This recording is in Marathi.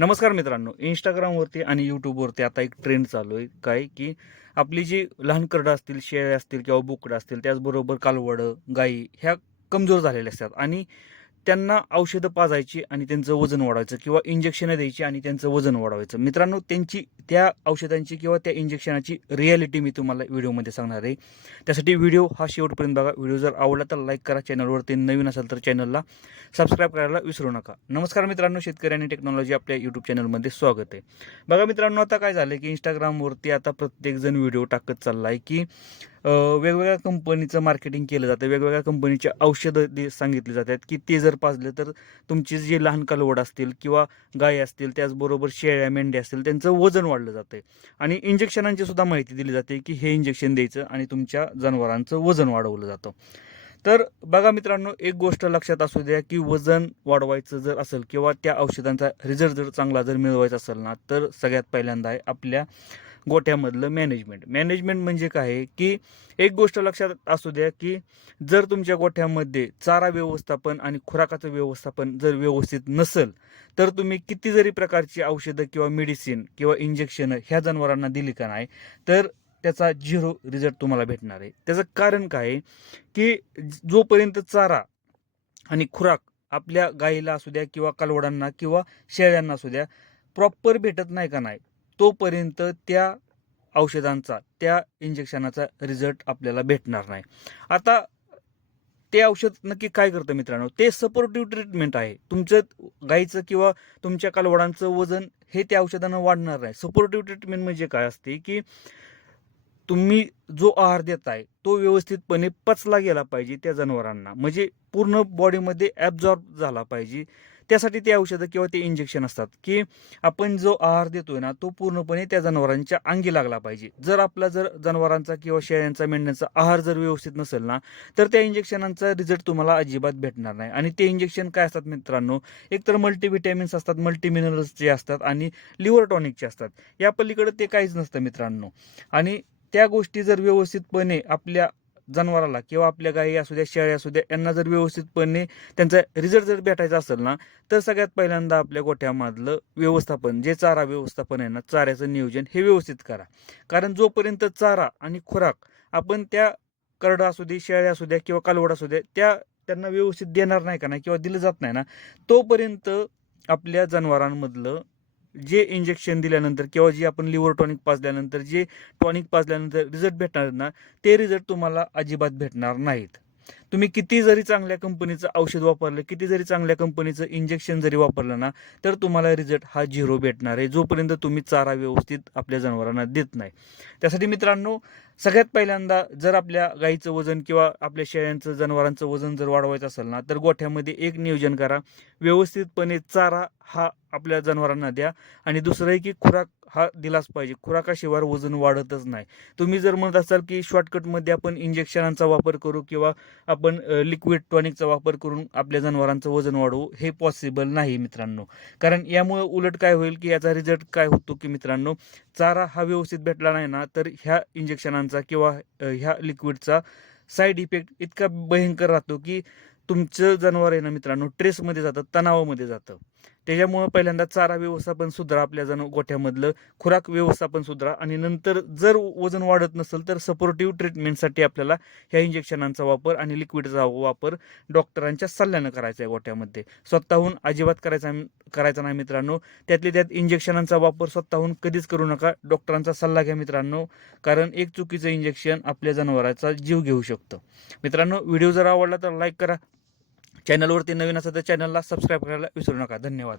नमस्कार मित्रांनो, Instagramवरती आणि YouTubeवरती आता एक ट्रेंड चालू आहे. काय की आपली जी लहान करडं असतील, शेळ्या असतील किंवा बोकडं असतील, त्याचबरोबर कालवडं, गायी ह्या कमजोर झालेल्या असतात आणि त्यांना औषधं पाजायची आणि त्यांचं वजन वाढवायचं किंवा इंजेक्शनं द्यायची आणि त्यांचं वजन वाढवायचं. मित्रांनो, त्या औषधांची किंवा त्या इंजेक्शनाची रिॲलिटी मी तुम्हाला व्हिडिओमध्ये सांगणार आहे. त्यासाठी व्हिडिओ हा शेवटपर्यंत बघा. व्हिडिओ जर आवडला तर लाईक करा. चॅनलवरती नवीन असाल तर चॅनलला सबस्क्राईब करायला विसरू नका. नमस्कार मित्रांनो, शेतकरी आणि टेक्नॉलॉजी आपल्या यूट्यूब चॅनलमध्ये स्वागत आहे. बघा मित्रांनो, आता काय झालं की Instagramवरती आता प्रत्येकजण व्हिडिओ टाकत चालला आहे की वेगवेगळ्या कंपनीचं मार्केटिंग केलं जातं. वेगवेगळ्या कंपनीची औषधं सांगितली जातात की ते जर पाजले तर तुमची जी लहान कालवड असतील किंवा गाय असतील, त्याचबरोबर शेळ्या, मेंढ्या असतील, त्यांचं वजन वाढलं जातं आणि इंजेक्शनांची सुद्धा माहिती दिली जाते की हे इंजेक्शन द्यायचं आणि तुमच्या जनावरांचं वजन वाढवलं जातं. तर बघा मित्रांनो, एक गोष्ट लक्षात असू द्या की वजन वाढवायचं जर असेल किंवा त्या औषधांचा रिझल्ट जर चांगला जर मिळवायचा असेल ना, तर सगळ्यात पहिल्यांदा आहे आपल्या गोठ्यामधलं मॅनेजमेंट. मॅनेजमेंट म्हणजे काय आहे की एक गोष्ट लक्षात असू द्या की जर तुमच्या गोठ्यामध्ये चारा व्यवस्थापन आणि खुराकाचं व्यवस्थापन जर व्यवस्थित नसेल, तर तुम्ही किती जरी प्रकारची औषधं किंवा मेडिसिन किंवा इंजेक्शनं ह्या जनावरांना दिली का नाही, तर त्याचा झिरो रिझल्ट तुम्हाला भेटणार आहे. त्याचं कारण काय आहे की जोपर्यंत चारा आणि खुराक आपल्या गाईला असू द्या किंवा कालवडांना किंवा शेळ्यांना असू द्या प्रॉपर भेटत नाही का नाही, तोपर्यंत त्या औषधांचा, त्या इंजेक्शनाचा रिझल्ट आपल्याला भेटणार नाही. आता ते औषध नक्की काय करतं मित्रांनो? ते सपोर्टिव्ह ट्रीटमेंट आहे. तुमचं गाईचं किंवा तुमच्या कालवडांचं वजन हे त्या औषधानं वाढणार नाही. सपोर्टिव्ह ट्रीटमेंट म्हणजे काय असते की तुम्ही जो आहार देताय तो व्यवस्थितपणे पचला गेला पाहिजे त्या जनावरांना, म्हणजे पूर्ण बॉडीमध्ये ॲब्झॉर्ब झाला पाहिजे. त्यासाठी ते औषधं किंवा ते इंजेक्शन असतात की आपण जो आहार देतोय ना, तो पूर्णपणे त्या जनावरांच्या अंगी लागला पाहिजे. जर जनावरांचा किंवा शेळ्यांचा, मेंढ्यांचा आहार जर व्यवस्थित नसेल ना, तर त्या इंजेक्शनांचा रिझल्ट तुम्हाला अजिबात भेटणार नाही. आणि ते इंजेक्शन काय असतात मित्रांनो, एकतर मल्टीव्हिटॅमिन्स असतात, मल्टीमिनरल्सचे असतात आणि लिव्हर टॉनिकचे असतात. या पलीकडे ते काहीच नसतं मित्रांनो. आणि त्या गोष्टी जर व्यवस्थितपणे आपल्या जनावराला किंवा आपल्या गायी असू द्या, शेळ्या असू द्या, यांना जर व्यवस्थितपणे त्यांचा रिझल्ट जर भेटायचा असेल ना, तर सगळ्यात पहिल्यांदा आपल्या गोठ्यामधलं व्यवस्थापन, जे चारा व्यवस्थापन आहे ना, चाऱ्याचं नियोजन हे व्यवस्थित करा. कारण जोपर्यंत चारा आणि खुराक आपण त्या करडा असू दे, शेळ्या असू द्या किंवा कालवड असू द्या, त्यांना व्यवस्थित देणार नाही का नाही किंवा दिलं जात नाही ना, तोपर्यंत आपल्या जनावरांमधलं जे इंजेक्शन दिल्यानंतर किंवा जे आपण लिव्हर टॉनिक पाजल्यानंतर जे टॉनिक पाजल्यानंतर रिझल्ट भेटणार ना, ते रिझल्ट तुम्हाला अजिबात भेटणार नाहीत. तुम्ही किती जरी चांगल्या कंपनीचं औषध वापरलं, किती जरी चांगल्या कंपनीचं इंजेक्शन जरी वापरलं ना, तर तुम्हाला रिझल्ट हा झिरो भेटणार आहे, जोपर्यंत तुम्ही चारा व्यवस्थित आपल्या जनावरांना देत नाही. त्यासाठी मित्रांनो, सगळ्यात पहिल्यांदा जर आपल्या गाईचं वजन किंवा आपल्या शेळ्यांचं, जनावरांचं वजन जर वाढवायचं असेल ना, तर गोठ्यामध्ये एक नियोजन करा. व्यवस्थितपणे चारा हा आपल्या जनावरांना द्या आणि दुसरं आहे की खुराक हा दिलाच पाहिजे. खुराकाशिवाय वजन वाढतच नाही. तुम्ही जर म्हणत असाल की शॉर्टकटमध्ये आपण इंजेक्शनांचा वापर करू किंवा आपण लिक्विड टॉनिकचा वापर करून आपल्या जनावरांचं वजन वाढवू, हे पॉसिबल नाही मित्रांनो. कारण यामुळे उलट काय होईल की याचा रिझल्ट काय होतो की मित्रांनो, चारा हा व्यवस्थित भेटला नाही ना, तर ह्या इंजेक्शनांचा किंवा ह्या लिक्विडचा साईड इफेक्ट इतका भयंकर राहतो की तुमचं जनावर आहे ना मित्रांनो, ट्रेसमध्ये जातं, तणावामध्ये जातं. त्याच्यामुळं पहिल्यांदा चारा व्यवस्थापन सुधारा, आपल्या गोठ्यामधलं खुराक व्यवस्थापन सुधारा आणि नंतर जर वजन वाढत नसेल तर सपोर्टिव्ह ट्रीटमेंटसाठी आपल्याला ह्या इंजेक्शनांचा वापर आणि लिक्विडचा वापर डॉक्टरांच्या सल्ल्यानं करायचा आहे गोठ्यामध्ये. स्वतःहून अजिबात करायचा नाही मित्रांनो. त्यातल्या त्यात इंजेक्शनांचा वापर स्वतःहून कधीच करू नका. डॉक्टरांचा सल्ला घ्या मित्रांनो, कारण एक चुकीचं इंजेक्शन आपल्या जनावराचा जीव घेऊ शकतं. मित्रांनो, व्हिडिओ जर आवडला तर लाईक करा. चॅनलवरती नवीन असेल तर चॅनलला सबस्क्राईब करायला विसरू नका. धन्यवाद.